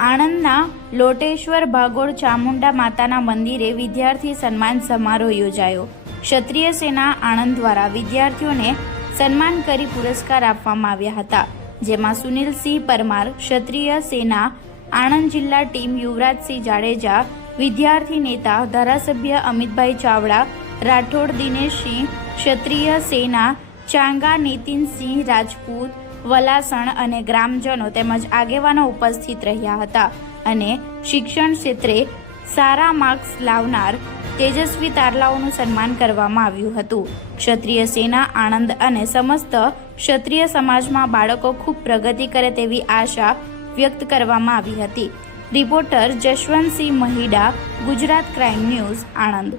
આણંદના લોટેશ્વર ભાગોળ ચામુંડા માતાના મંદિરે વિદ્યાર્થી સન્માન સમારોહ યોજાયો। ક્ષત્રિય સેના આણંદ દ્વારા વિદ્યાર્થીઓને સન્માન કરી પુરસ્કાર આપવામાં આવ્યા હતા, જેમાં સુનિલસિંહ પરમાર ક્ષત્રિય સેના આણંદ જિલ્લા ટીમ, યુવરાજસિંહ જાડેજા વિદ્યાર્થી નેતા, ધારાસભ્ય અમિતભાઈ ચાવડા રાઠોડ, દિનેશસિંહ ક્ષત્રિય સેના ચાંગા, નીતિનસિંહ રાજપૂત વલાસણ અને ગ્રામજનો તેમજ આગેવાનો ઉપસ્થિત રહ્યા હતા અને શિક્ષણ ક્ષેત્રે સારા માર્ક્સ લાવનાર તેજસ્વી તારલાઓનું સન્માન કરવામાં આવ્યું હતું। ક્ષત્રિય સેના આણંદ અને સમસ્ત ક્ષત્રિય સમાજમાં બાળકો ખૂબ પ્રગતિ કરે તેવી આશા વ્યક્ત કરવામાં આવી હતી। Reporter Jashwantsinh Mahida, Gujarat crime news, Anand.